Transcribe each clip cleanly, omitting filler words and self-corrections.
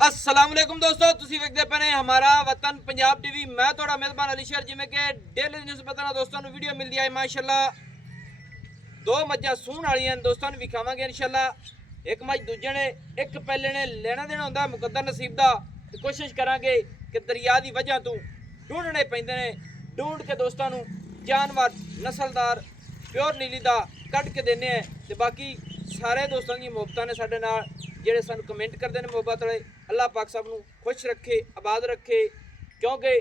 अस्सलाम वालेकुम दोस्तों, तुसी वेखदे पे ने हमारा वतन पंजाब टीवी। मैं थोड़ा मेहरबान अली शहर जिमें के डेली न्यूज़ पता ना दोस्तों वीडियो मिलती है माशाल्लाह। दो मज्जा सून वाली दोस्तों विखावांगे इंशाल्लाह। एक मज दूजे ने एक पहले ने लेना देना होंदा मुकद्दर नसीब दा। ते कोशिश करांगे कि दरिया दी वजह तू ढूंढने पैंदे ने, ढूंढ के दोस्तों जानवर नस्लदार प्योर नीली दा कट के देने हैं। ते बाकी सारे दोस्तों की मुहब्बतां ने साडे नाल ਜਿਹੜੇ ਸਾਨੂੰ कमेंट करते हैं मुहब्बत वाले। अल्लाह पाक सब खुश रखे, आबाद रखे, क्योंकि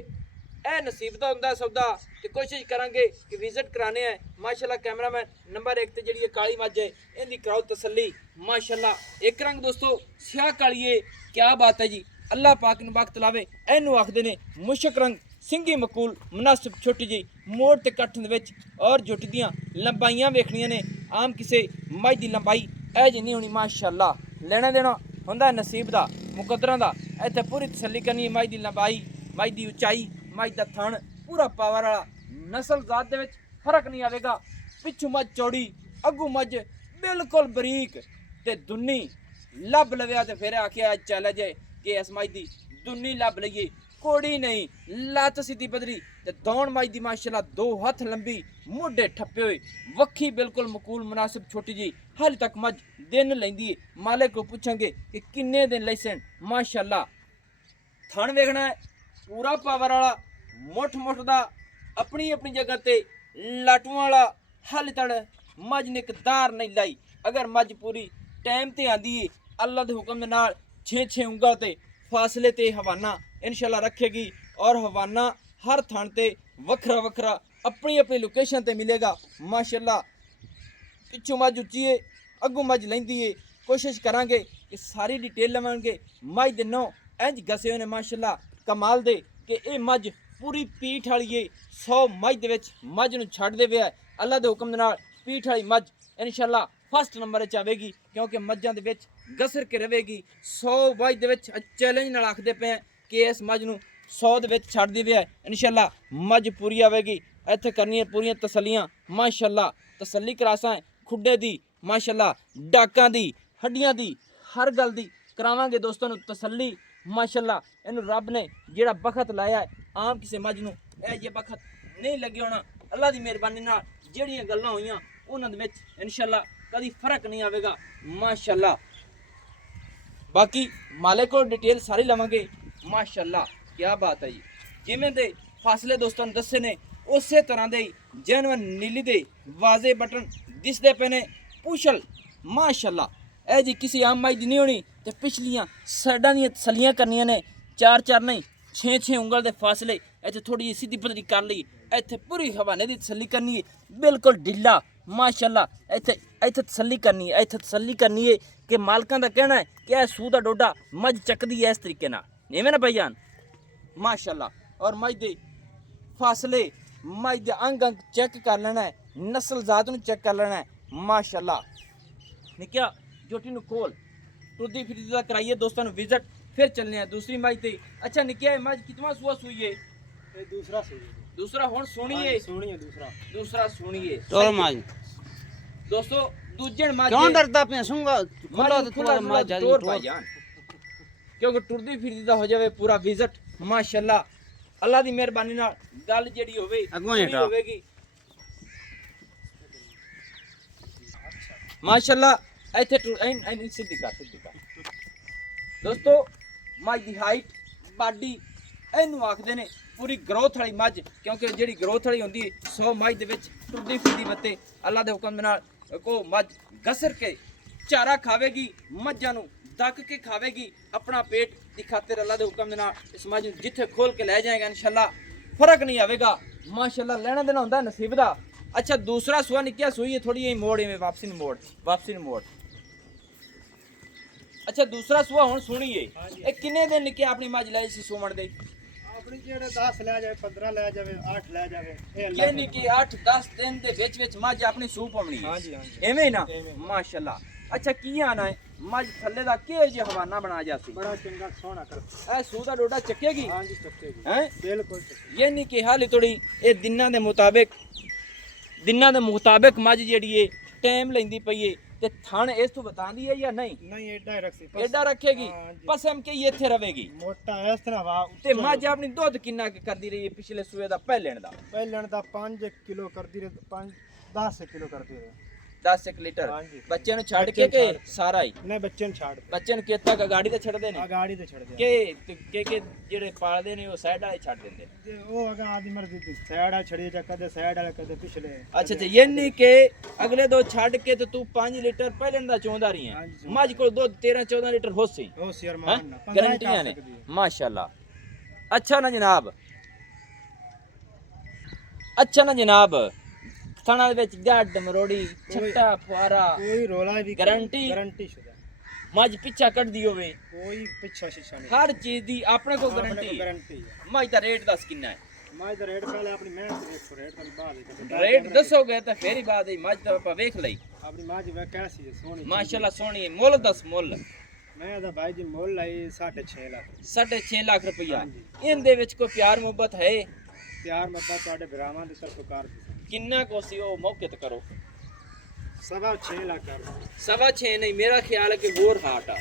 यह नसीब का होंदा सौदा। तो कोशिश करांगे कि विजिट कराने हैं माशाल्लाह। कैमरामैन नंबर 1 ते जी काली मझ है इनकी कराओ तसल्ली माशाल्लाह। एक रंग दोस्तों स्याह काली है, क्या बात है जी। अल्लाह पाक ने वक्त लावे इनू आखते ने मुशक रंग सिंगी मकूल मुनासिब छोटी जी मोड़ ते कट्ठ दे विच और जुट दियां लंबाइयां वेखनियां ने। आम किसी मझ की लंबाई ए जी नहीं होनी माशाल्लाह। लेना देना होंदा नसीब का मुकद्दरां दा। इत्थे पूरी तसल्ली करनी है मझ की लंबाई, मझ की उचाई, मझ का थण पूरा पावर वाला। नस्ल जात दे विच फर्क नहीं आएगा। पिछू मझ चौड़ी, अगू मझ बिल्कुल बरीक ते दुन्नी लभ लव्या तो फिर आखिया चल जाए कि इस मझ की दुन्नी लभ लईए। कोड़ी नहीं, लत्त सीधी बदरी ते दौड़ मझ की माशाल्लाह 2 हथ लंबी, मोढे ठप्पे हुए, वक्खी बिल्कुल मकूल मुनासिब छोटी जी। हाल तक मझ दिन लेंदी है। मालिक को पूछेंगे कि किन्ने दिन लैसन माशाल्लाह। थण वेखना है पूरा पावर वाला, मुठ मुठ दा अपनी अपनी जगह ते लाटुआं वाला। हाल तक मझ ने एक दार नहीं लाई। अगर मझ पूरी टाइम ते आंदी है अल्लाह के हुक्म दे नाल 6-6 उंगल ते फासले ते हवाना इंशाल्लाह रखेगी। और हवाना हर थान ते वखरा वखरा अपनी अपनी लोकेशन ते मिलेगा माशाल्लाह। पिछू मझ उच्ची है, अगू मझ लेंदी है। कोशिश करांगे कि सारी डिटेल लवांगे। मझ दे नौ इंज गसे ने माशाल्लाह कमाल दे कि ये मझ पूरी पीठ वाली है। 100 मझ दे विच मझ नूं छड्ड देवे है अल्लाह दे हुक्म दे नाल। पीठ वाली मझ इंशाल्लाह फस्ट नंबर च आवेगी, क्योंकि मझां दे विच गसर के रहेगी। 100 मझ दे विच चैलेंज नाल आखदे पे कि इस मझ नूं 100 दे विच छड्ड देवे है इंशाल्लाह। मझ पूरी आवेगी। इत्थे करनी पूरियां तसल्लियां माशाल्लाह। तसल्ली करासां खुड्डे दी माशाल्लाह, डाकां दी, हड्डियां दी, हर गल दी करावांगे दोस्तों तसल्ली माशाल्लाह। इनू रब ने जिहड़ा बखत लाया है आम किसी मझ नूं ये बखत नहीं लगे होना। अल्लाह की मेहरबानी नाल जिहड़ियां गल्लां होईयां उन्हां दे विच इंशाल्लाह कदी फर्क नहीं आवेगा माशाल्लाह। बाकी मालिक को डिटेल सारी लवांगे माशाल्लाह। क्या बात है जी। जिमें दे फासले दोस्तों दसे ने उस तरह दे जैनवन नीली दे वाजे बटन दिसदे पे ने। पूछल माशाल्लाह ए जी किसी आम मझ दी नहीं होनी। तो पिछलियां साइडां दियां तसल्लियां करनियां ने, 4-4 नहीं 6-6 उंगल दे फासले। इत्थे थोड़ी जी सीधी पतली कर ली, इत्थे पूरी हवाने दी तसल्ली करनी है बिल्कुल ढिला माशाल्लाह। इत्थे इत्थे तसल्ली करनी है, इत्थे तसल्ली करनी है कि मालकां दा कहना है कि यह सूह दा डोडा मझ चकदी है इस तरीके नाल, इवें ना भाईजान माशाल्लाह। और मझ दे फासले मझ दे अंग अंग चेक कर लेना है, नस्ल जात नूं चेक कर लेना है माशाल्लाह। निक्या जोटी नूं खोल टुरदी फिरदी दा कराइए दोस्तों विजिट। फिर चलने हैं दूसरी मझ ते। अच्छा निक्या मझ कितवा सुआ सुई है? दूसरा सुई, दूसरा हुण सुनिए, सुनिए दूसरा सुनिए चलो माज दोस्तों। दूजे मझ क्यों डरता पे सूंगा खुला तो खुला थोड़ा माज जा तोड़ भाईजान, क्योंकि टुरदी फिरदी दा हो जावे पूरा विजिट माशाल्लाह। अल्लाह दी मेहरबानी नाल गल जेड़ी होवे अगों ही हटा। होवेगी माशाल्लाह। इत्थे सीधी कर दोस्तों। मझ की हाइट बाडी इनू आखते ने पूरी ग्रोथ वाली मझ, क्योंकि जी ग्रोथ वाली होंगी 100 मझ दे विच टुरदी फिरदी बत्ते अल्लाह के हुक्म नाल को मझ गसर के चारा खावेगी, मझां नूं दक के खावेगी अपना पेट की खातिर। अल्लाह के हुक्म नाल इस मझ जिथे खोल के लै जाएगा इंशाल्लाह फर्क नहीं आवेगा माशाल्लाह। लेना देना होंदा नसीब दा। अच्छा दूसरा सुआ निक्या सुई है थोड़ी मोड़ इवें वापसी ने मोड़। अच्छा दूसरा सुआ हुण सुनिए ए किन्ने दिन निक्के अपनी मझ लै सी सुमण दे? अपनी जेड़े 10 ले जावे, 15 ले जावे, 8 ले जावे, यानी कि 8-10 दिन दे विच मझ अपनी सूह पाउणी। हां जी हां जी एवें ना माशाल्लाह। अच्छा की आना है मझ थल्ले दा के जे हवाना बना जासी? बड़ा चंगा सोहना कर। ए सूह दा डोडा चक्केगी हां जी चक्केगी, हैं बिल्कुल चक्केगी। यानी कि हाली थोड़ी ए दिनां दे मुताबिक मझ जेड़ी है टाइम लैंदी पई है ਤੇ ਥਣ ਇਸ ਤੋਂ ਬਤਾਉਂਦੀ ਹੈ ਜਾਂ ਨਹੀਂ? ਨਹੀਂ ਐਡਾ ਹੀ ਰੱਖੀ ਐਡਾ ਰੱਖੇਗੀ ਹਾਂ ਜੀ। ਪਸਮ ਕੇ ਇੱਥੇ ਰਵੇਗੀ ਮੋਟਾ ਇਸ ਤਰ੍ਹਾਂ ਵਾ ਤੇ ਮੱਝ ਆਪਣੀ ਦੁੱਧ ਕਿੰਨਾ ਕੁ ਕਰਦੀ ਰਹੀ ਹੈ ਪਿਛਲੇ ਸੂਏ ਦਾ ਪਹਿਲਣ ਦਾ? ਪਹਿਲਣ ਦਾ 5 ਕਿਲੋ ਕਰਦੀ ਰਹੇ 5 10 ਕਿਲੋ ਕਰਦੀ ਰਹੇ 10 ਲੀਟਰ ਹਾਂਜੀ। ਬੱਚਿਆਂ ਨੂੰ ਛੱਡ ਬੱਚਿਆਂ ਕੇ ਨੂੰ ਕਿ ਸਾਰਾ ਹੀ? ਨਹੀਂ ਬੱਚੇ ਨੂੰ ਛੱਡ ਬੱਚਿਆਂ ਨੂੰ ਕਿਤਾ ਗਾੜੀ ਤੇ ਛੱਡਦੇ ਨੇ ਆ ਗਾੜੀ ਤੇ ਛੱਡ ਦਿਆ ਕਿ ਜਿਹੜੇ ਪਾਲਦੇ ਨੇ ਉਹ ਸਾਈਡ ਵਾਲੇ ਛੱਡ ਦਿੰਦੇ ਨੇ? ਜੇ ਉਹ ਅਗਾ ਆਦੀ ਮਰਜ਼ੀ ਦੀ ਸਾਈਡ ਆ ਛੜੀ ਜਾਂ ਕਦੇ ਸਾਈਡ ਵਾਲੇ ਕਦੇ ਪਿਛਲੇ ਅੱਛਾ ਅੱਛਾ ਯਾਨੀ ਕਿ ਅਗਲੇ ਦੋ ਛੱਡ ਕੇ ਤੇ ਤੂੰ 5 ਲੀਟਰ ਪਹਿਲਣ ਦਾ ਚੋਂਦਾ ਰਹੀ ਹੈ। ਹਾਂਜੀ। ਮੱਝ ਕੋਲ ਦੁੱਧ 13 14 ਲੀਟਰ ਹੋਸੀ ਉਹ ਸਿਰ ਹੈਂ? ਮਾਰਨਾ ਗਰੰਟੀਆਂ ਨੇ ਮਾਸ਼ਾਅੱਲਾ। ਅੱਛਾ ਨਾ ਜਨਾਬ, ਅੱਛਾ ਨਾ ਜਨਾਬ, ਥਣਾ ਦੇ ਵਿੱਚ ਜੱਡ ਮਰੋੜੀ ਛੱਟਾ ਫੁਆਰਾ ਕੋਈ ਰੋਲਾ ਵੀ ਗਾਰੰਟੀ ਗਾਰੰਟੀ ਸ਼ੁਦਾ ਮੱਝ ਪਿੱਛਾ ਕੱਢਦੀ ਹੋਵੇ ਕੋਈ ਪਿੱਛਾ ਸ਼ੀਸ਼ਾ ਨਹੀਂ ਹਰ ਚੀਜ਼ ਦੀ ਆਪਣੇ ਕੋਲ ਆਪਣੇ ਗਾਰੰਟੀ ਕੋਲ ਹੈ। ਗਾਰੰਟੀ ਹੈ। ਮੱਝ ਦਾ ਰੇਟ ਦੱਸ ਕਿੰਨਾ ਹੈ? ਮਾਜ ਦਾ ਰੇਟ ਪਹਿਲੇ ਆਪਣੀ ਮਿਹਨਤ ਵੇਖੋ ਰੇਟ ਤਾਂ ਬਾਅਦ ਵਿੱਚ ਰੇਟ ਦੱਸੋਗੇ ਤਾਂ ਫੇਰ ਹੀ ਬਾਤ ਹੈ। ਮੱਝ ਤਾਂ ਆਪਾਂ ਵੇਖ ਲਈ ਆਪਣੀ ਮਾਜ ਵੇ ਕੈਸੀ ਹੈ ਸੋਹਣੀ ਮਾਸ਼ਾਅੱਲਾ ਸੋਹਣੀ ਹੈ। ਮੁੱਲ ਦੱਸ ਮੁੱਲ? ਮੈਂ ਇਹਦਾ ਭਾਈ ਜੀ ਮੁੱਲ ਲਾਈ 6.5 ਲੱਖ 6.5 ਲੱਖ ਰੁਪਈਆ। ਹਾਂਜੀ। ਇਹਦੇ ਵਿੱਚ ਕੋਈ ਪਿਆਰ ਮੁਹੱਬਤ ਹੈ? ਪਿਆਰ ਮੱਦਾ ਤੁਹਾਡੇ ਭਰਾਵਾਂ ਦੀ ਤਰਫੋਂ ਕਰ ਦਿੱਤਾ ਕਿੰਨਾ ਕੋ ਸੀ ਉਹ ਮੌਕੇ ਤੇ ਕਰੋ। 6.5 ਲੱਖ ਕਰ ਦਿਓ। 6.5 ਨਹੀਂ, ਮੇਰਾ ਖਿਆਲ ਹੈ ਕਿ ਹੋਰ ਹਾਟ ਆ।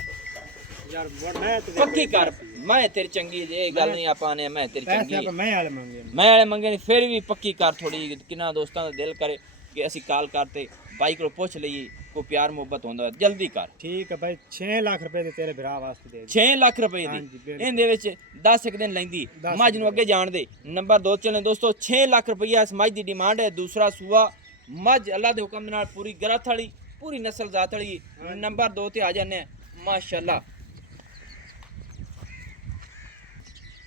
ਯਾਰ ਮੈਂ ਤੇ ਪੱਕੀ ਕਰ, ਮੈਂ ਤੇਰੀ ਚੰਗੀ ਜੇ ਇਹ ਗੱਲ ਨਹੀਂ ਆਪਾਂ ਨੇ ਮੈਂ ਤੇਰੀ ਪੈਸੇ ਚੰਗੀ ਆਪਾਂ ਮੈਂ ਵਾਲੇ ਮੰਗੇ ਨੇ। ਮੈਂ ਵਾਲੇ ਮੰਗੇ ਨਹੀਂ, ਫਿਰ ਵੀ ਪੱਕੀ ਕਰ ਥੋੜੀ। ਕਿੰਨਾ ਦੋਸਤਾਂ ਦਾ ਦਿਲ ਕਰੇ ਕਿ ਅਸੀਂ ਕਾਲ ਕਰਤੇ ਬਾਈ ਕੋਲ ਪੁੱਛ ਲਈਏ ਕੋਈ ਪਿਆਰ ਮੁਹੱਬਤ ਹੁੰਦਾ, ਜਲਦੀ ਕਰ। ਠੀਕ ਹੈ ਭਾਈ 6 ਲੱਖ ਰੁਪਏ ਦੇ ਤੇਰੇ ਭਰਾ ਵਾਸਤੇ ਦੇ 6 ਲੱਖ ਰੁਪਏ ਹਾਂਜੀ, ਦੀ ਬਿਲਕੁਲ। ਇਹਦੇ ਵਿੱਚ 10 ਇੱਕ ਦਿਨ ਲੈਂਦੀ 10 ਮੱਝ ਨੂੰ ਅੱਗੇ ਜਾਣ ਦੇ। ਨੰਬਰ 2 ਚੱਲੇ ਦੋਸਤੋ, 6 ਲੱਖ ਰੁਪਈਆ ਇਸ ਮੱਝ ਦੀ ਡਿਮਾਂਡ ਹੈ। ਦੂਸਰਾ ਸੂਆ ਮੱਝ ਅੱਲਾ ਦੇ ਹੁਕਮ ਦੇ ਨਾਲ ਪੂਰੀ ਗਰਥ ਵਾਲੀ ਪੂਰੀ ਨਸਲ ਜ਼ਾਤ ਵਾਲੀ। ਨੰਬਰ 2 ਤੇ ਆ ਜਾਂਦੇ ਆ ਮਾਸ਼ਾਅੱਲਾ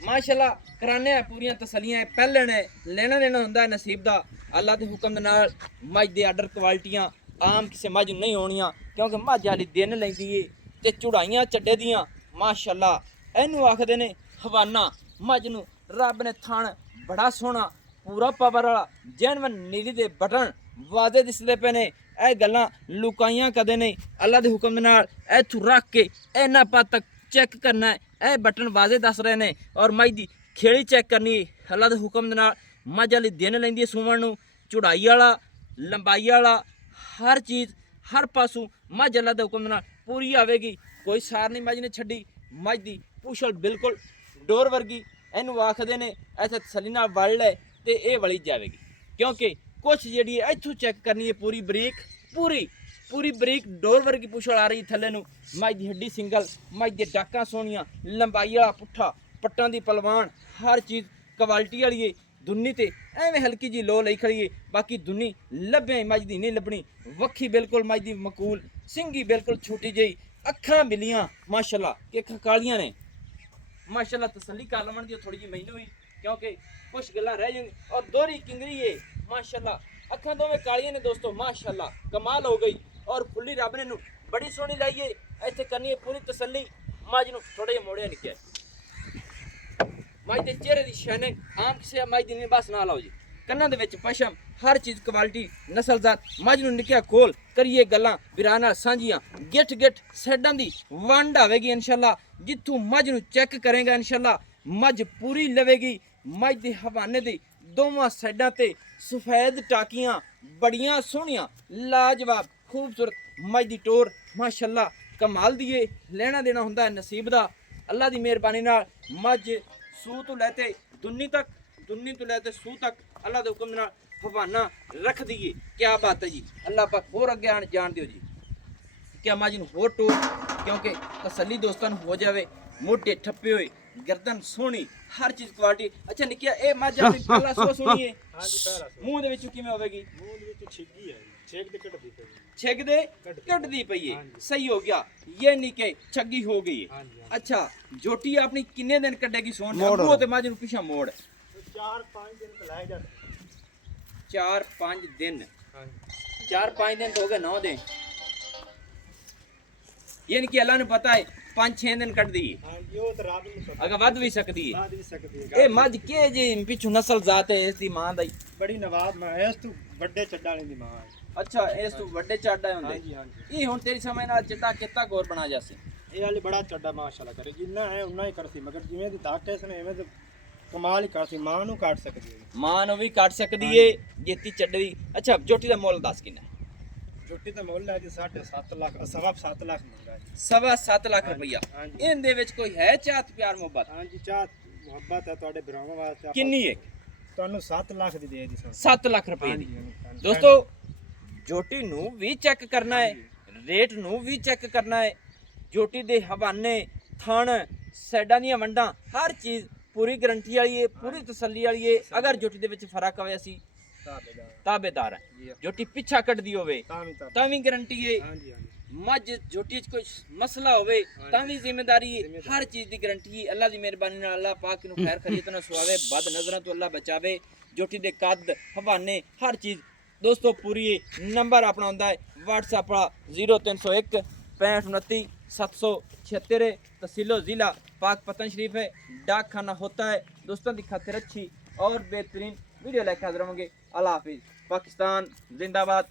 ਮਾਸ਼ਾਅੱਲਾ ਕਰਾਨੇ ਆ ਪੂਰੀਆਂ ਤਸੱਲੀਆਂ। ਪਹਿਲਣ ਹੈ ਲੈਣਾ ਦੇਣਾ ਹੁੰਦਾ ਨਸੀਬ ਦਾ। ਅੱਲਾ ਦੇ ਹੁਕਮ ਦੇ ਨਾਲ ਮੱਝ ਦੇ ਆਰਡਰ ਕੁਆਲਿਟੀਆਂ ਆਮ ਕਿਸੇ ਮੱਝ ਨੂੰ ਨਹੀਂ ਹੋਣੀਆਂ ਕਿਉਂਕਿ ਮੱਝ ਵਾਲੀ ਦਿਨ ਲੈਂਦੀ ਏ ਤੇ ਚੁੜਾਈਆਂ ਚੱਡੇ ਦੀਆਂ ਮਾਸ਼ਾਅੱਲਾ। ਇਹਨੂੰ ਆਖਦੇ ਨੇ ਹਵਾਨਾ। ਮੱਝ ਨੂੰ ਰੱਬ ਨੇ ਥਣ ਬੜਾ ਸੋਹਣਾ ਪੂਰਾ ਪਾਵਰ ਵਾਲਾ ਜੈਨਵਨ ਨੀਲੀ ਦੇ ਬਟਨ ਵਾਦੇ ਦਿਸਦੇ ਪਏ ਨੇ। ਇਹ ਗੱਲਾਂ ਲੁਕਾਈਆਂ ਕਦੇ ਨਹੀਂ। ਅੱਲਾ ਦੇ ਹੁਕਮ ਦੇ ਨਾਲ ਇੱਥੋਂ ਰੱਖ ਕੇ ਇਹਨਾਂ ਪਾ ਤੱਕ ਚੈੱਕ ਕਰਨਾ ਹੈ। ਇਹ ਬਟਨ ਵਾਜ਼ੇ ਦੱਸ ਰਹੇ ਨੇ ਔਰ ਮੱਝ ਦੀ ਖੇੜੀ ਚੈੱਕ ਕਰਨੀ ਹੈ। ਅੱਲਾ ਦੇ ਹੁਕਮ ਦੇ ਨਾਲ ਮੱਝ ਵਾਲੀ ਦਿਨ ਲੈਂਦੀ ਹੈ ਸੂਵਣ ਨੂੰ। ਚੁੜਾਈ ਵਾਲਾ ਲੰਬਾਈ ਵਾਲਾ ਹਰ ਚੀਜ਼ ਹਰ ਪਾਸੋਂ ਮੱਝ ਅੱਲਾ ਦੇ ਹੁਕਮ ਦੇ ਨਾਲ ਪੂਰੀ ਆਵੇਗੀ। ਕੋਈ ਸਾਰ ਨਹੀਂ ਮੱਝ ਨੇ ਛੱਡੀ। ਮੱਝ ਦੀ ਪੁਛਲ ਬਿਲਕੁਲ ਡੋਰ ਵਰਗੀ। ਇਹਨੂੰ ਆਖਦੇ ਨੇ ਇੱਥੇ ਤਸੱਲੀ ਨਾਲ ਵੜ ਲੈ ਤੇ ਇਹ ਵਲੀ ਜਾਵੇਗੀ ਕਿਉਂਕਿ ਕੁਛ ਜਿਹੜੀ ਹੈ ਇੱਥੋਂ ਚੈੱਕ ਕਰਨੀ ਹੈ ਪੂਰੀ ਬਰੀਕ ਪੂਰੀ ਬਰੀਕ ਡੋਰ ਵਰਗੀ ਪੁਛਲ ਆ ਰਹੀ ਥੱਲੇ ਨੂੰ। ਮੱਝ ਦੀ ਹੱਡੀ ਸਿੰਗਲ, ਮੱਝ ਦੇ ਡਾਕਾਂ ਸੋਹਣੀਆਂ, ਲੰਬਾਈ ਵਾਲਾ ਪੁੱਠਾ, ਪੱਟਾਂ ਦੀ ਪਲਵਾਨ, ਹਰ ਚੀਜ਼ ਕੁਆਲਿਟੀ ਵਾਲੀ ਏ। ਦੁੰਨੀ ਤੇ ਐਵੇਂ ਹਲਕੀ ਜੀ ਲੋ ਲਈ ਖੜੀ ਏ। ਬਾਕੀ ਦੁੰਨੀ ਲੱਭਿਆ ਮੱਝ ਦੀ ਨਹੀਂ ਲੱਭਣੀ। ਵੱਖੀ ਬਿਲਕੁਲ ਮੱਝ ਦੀ ਮਕੂਲ, ਸਿੰਗੀ ਬਿਲਕੁਲ ਛੋਟੀ ਜਿਹੀ, ਅੱਖਾਂ ਬਿੱਲੀਆਂ ਮਾਸ਼ਾਅੱਲਾ ਕਿ ਅੱਖਾਂ ਕਾਲੀਆਂ ਨੇ ਮਾਸ਼ਾਅੱਲਾ। ਤਸੱਲੀ ਕਰ ਲਵਣ ਦੀ ਥੋੜੀ ਜਿਹੀ ਮੈਨੂੰ ਵੀ ਕਿਉਂਕਿ ਕੁਛ ਗੱਲਾਂ ਰਹਿ ਜਾਣਗੀਆਂ। ਔਰ ਦੋਹਰੀ ਕਿੰਗਰੀ ਏ ਮਾਸ਼ਾਅੱਲਾ। ਅੱਖਾਂ ਦੋਵੇਂ ਕਾਲੀਆਂ ਨੇ ਦੋਸਤੋ ਮਾਸ਼ਾਅੱਲਾ। ਕਮਾਲ ਹੋ ਗਈ ਔਰ ਫੁੱਲੀ ਰੱਬ ਨੇ ਨੂੰ ਬੜੀ ਸੋਹਣੀ ਲਾਈਏ। ਇੱਥੇ ਕਰਨੀ ਹੈ ਪੂਰੀ ਤਸੱਲੀ। ਮੱਝ ਨੂੰ ਥੋੜੇ ਜਿਹਾ ਮੋੜਿਆ ਨਿੱਕਿਆ। ਮੱਝ ਦੇ ਚਿਹਰੇ ਦੀ ਸ਼ੈਨਿੰਗ ਆਮ ਕਿਸੇ ਮੱਝ ਦੀ ਨਹੀਂ, ਬਸ ਨਾ ਲਾਓ ਜੀ। ਕੰਨਾਂ ਦੇ ਵਿੱਚ ਪਸ਼ਮ, ਹਰ ਚੀਜ਼ ਕੁਆਲਿਟੀ ਨਸਲਜ਼ਾਤ। ਮੱਝ ਨੂੰ ਨਿੱਕਿਆ ਖੋਲ ਕਰੀਏ ਗੱਲਾਂ ਵੀਰਾਂ ਨਾਲ ਸਾਂਝੀਆਂ। ਗਿੱਠ ਸਾਈਡਾਂ ਦੀ ਵੰਡ ਆਵੇਗੀ ਇਨਸ਼ਾਅੱਲਾ। ਜਿੱਥੋਂ ਮੱਝ ਨੂੰ ਚੈੱਕ ਕਰੇਗਾ ਇਨਸ਼ਾਅੱਲਾ ਮੱਝ ਪੂਰੀ ਲਵੇਗੀ। ਮੱਝ ਦੇ ਹਵਾਨੇ ਦੀ ਦੋਵਾਂ ਸਾਈਡਾਂ ਤੇ ਸਫੈਦ ਟਾਕੀਆਂ ਬੜੀਆਂ ਸੋਹਣੀਆਂ ਲਾਜਵਾਬ ਖੂਬਸੂਰਤ। ਮੱਝ ਦੀ ਟੋਰ ਮਾਸ਼ਾਅੱਲਾ ਕਮਾਲ ਦੀ ਏ। ਲੈਣਾ ਦੇਣਾ ਹੁੰਦਾ ਹੈ ਨਸੀਬ ਦਾ। ਅੱਲਾ ਦੀ ਮਿਹਰਬਾਨੀ ਨਾਲ ਮੱਝ ਸੂ ਤੋਂ ਲੈ ਤੇ ਦੁੰਨੀ ਤੱਕ, ਦੁੰਨੀ ਤੋਂ ਲੈ ਤੇ ਸੂ ਤੱਕ ਅੱਲਾ ਦੇ ਹੁਕਮ ਨਾਲ ਹਵਾਨਾ ਰੱਖ ਦਈਏ। ਕਿਆ ਬਾਤ ਹੈ ਜੀ। ਅੱਲਾ ਪਾਕ ਹੋਰ ਅੱਗੇ ਆਣ ਜਾਣ ਦਿਓ ਜੀ। ਕਿਆ ਮੱਝ ਨੂੰ ਹੋਰ ਟੋਰ ਕਿਉਂਕਿ ਤਸੱਲੀ ਦੋਸਤਾਂ ਨੂੰ ਹੋ ਜਾਵੇ। ਮੋਢੇ ਠੱਪੇ ਹੋਏ, ਗਰਦਨ ਸੋਹਣੀ, ਹਰ ਚੀਜ਼ ਕੁਆਲਿਟੀ। ਅੱਛਾ ਨਿੱਕਿਆ ਇਹ ਮੱਝ ਆਪਣੀ ਪਹਿਲਾ ਸੋ ਸੁਣੀ ਹੈ। ਹਾਂਜੀ ਪਹਿਲਾ ਮੂੰਹ ਦੇ ਵਿੱਚੋਂ ਕਿਵੇਂ ਹੋਵੇਗੀ? ਮੂੰਹ ਦੇ ਵਿੱਚ ਛਿੱਗੀ ਹੈ ਛੇਕ ਦੇ ਕੱਢਦੀ ਪਈ ਛਿੱਗ ਦੇ ਕੱਢਦੀ ਪਈ ਹੈ। ਸਹੀ ਹੋ ਗਿਆ। ਇਹ ਨਹੀਂ ਕਿ ਛੱਗੀ ਹੋ ਗਈ ਹੈ। ਅੱਛਾ ਜੋਟੀ ਆਪਣੀ ਕਿੰਨੇ ਦਿਨ ਕੱਢੇਗੀ ਸੋਣ? ਮੂੰਹ ਤੇ ਮੱਝ ਨੂੰ ਪਿੱਛਾ ਮੋੜ 4-5 ਦਿਨ ਤੇ ਲਾਏ ਜਾਂਦੇ। 4-5 ਦਿਨ ਹਾਂਜੀ 4-5 ਦਿਨ तो हो गए 9 दिन। यानी कि अल्लाह ने पता है 5-6 दिन कट दी ਹਾਂਜੀ ਉਹ ਤਾਂ ਰਾਤ ਨੂੰ अगर वध भी सकती है। ਬਾਦ ਵੀ ਸਕਦੀ ਹੈ। ए मज के जी पिछू नस्ल जात है इसकी मां दी? ਬੜੀ ਨਵਾਬ ਮੈਂ ਇਸ ਤੋਂ ਵੱਡੇ ਚੱਡਾ ਵਾਲੀ ਦੀ ਮਾਂ ਹੈ। अच्छा इस तो बड़े चाडा होंदे। ਹਾਂਜੀ ਹਾਂਜੀ ये हुन तेरी समझ नाल चिट्टा कितना गोर बना जासे? ਇਹ ਵਾਲੀ ਬੜਾ ਚੱਡਾ ਮਾਸ਼ਾਅੱਲਾ ਕਰੇ। ਜਿੰਨਾ ਹੈ ਉਨਾ ਹੀ ਕਰਦੀ ਮਗਰ ਜਿਵੇਂ ਦੀ ਦਾਤੇ ਸਨੇ ਐਵੇਂ ਤੇ ਕਮਾਲ ਹੀ ਕਰਦੀ। ਮਾਂ ਨੂੰ ਕੱਟ ਸਕਦੀ ਹੈ। मां नु भी काट सकदी है जेती चड्डे दी। अच्छा जोटी दा मोल दस किन्ना? ਝੋਟੀ ਦਾ ਮੁੱਲ ਹੈ ਜੀ 7.5 ਲੱਖ, ਸਵਾ 7 ਲੱਖ ਮੰਗਾ ਜੀ। 7.25 ਲੱਖ ਰੁਪਈਆ। ਹਾਂਜੀ ਇਹਦੇ ਵਿੱਚ ਕੋਈ ਹੈ ਚਾਹਤ ਪਿਆਰ ਮੁਹੱਬਤ? ਹਾਂਜੀ, ਚਾਹ ਮੁਹੱਬਤ ਹੈ ਤੁਹਾਡੇ ਭਰਾਵਾਂ ਵਾਸਤੇ। ਆਪਾਂ ਕਿੰਨੀ ਹੈ? ਤੁਹਾਨੂੰ 7 ਲੱਖ ਦੀ ਦੇ ਦੀ ਸਾਨੂੰ। 7 ਲੱਖ ਰੁਪਏ ਦੀ। ਹਾਂਜੀ, ਦੋਸਤੋ ਜੋਟੀ ਨੂੰ ਵੀ ਚੈੱਕ ਕਰਨਾ ਹੈ, ਰੇਟ ਨੂੰ ਵੀ ਚੈੱਕ ਕਰਨਾ ਹੈ। ਜੋਟੀ ਦੇ ਹਵਾਨੇ, ਥਣ, ਸਾਈਡਾਂ ਦੀਆਂ ਵੰਡਾਂ, ਹਰ ਚੀਜ਼ ਪੂਰੀ ਗਰੰਟੀ ਵਾਲੀ ਹੈ, ਪੂਰੀ ਤਸੱਲੀ ਵਾਲੀ ਹੈ। ਅਗਰ ਜੋਟੀ ਦੇ ਵਿੱਚ ਫਰਕ ਹੋਵੇ ਅਸੀਂ ਤਾਬੇਦਾਰ ਹੈ। ਜੋਟੀ ਪਿੱਛਾ ਕੱਢਦੀ ਹੋਵੇ ਤਾਂ ਵੀ ਗਰੰਟੀ ਹੈ। ਹਾਂਜੀ ਹਾਂਜੀ ਮੱਝ ਜੋਟੀ 'ਚ ਕੋਈ ਮਸਲਾ ਹੋਵੇ ਤਾਂ ਵੀ ਜ਼ਿੰਮੇਦਾਰੀ ਹੈ। ਹਰ ਚੀਜ਼ ਦੀ ਗਰੰਟੀ ਹੈ। ਅੱਲਾ ਦੀ ਮਿਹਰਬਾਨੀ ਨਾਲ ਅੱਲਾ ਪਾਕ ਨੂੰ ਖੈਰ ਖਰੀਅਤ ਨਾਲ ਸੁਆਵੇ, ਬਦ ਨਜ਼ਰਾਂ ਤੋਂ ਅੱਲਾ ਬਚਾਵੇ। ਜੋਟੀ ਦੇ ਕੱਦ, ਹਵਾਨੇ, ਹਰ ਚੀਜ਼ ਦੋਸਤੋ ਪੂਰੀ ਹੈ। ਨੰਬਰ ਆਪਣਾ ਹੁੰਦਾ ਹੈ WhatsApp ਵਾਲਾ 0301 6529 776 तहसीलो ज़िला पाक पतन शरीफ है। डाक खाना होता है। दोस्तों की खातिर अच्छी और बेहतरीन वीडियो लेकर हाजिर होंगे। अल्लाह हाफिज़। पाकिस्तान जिंदाबाद।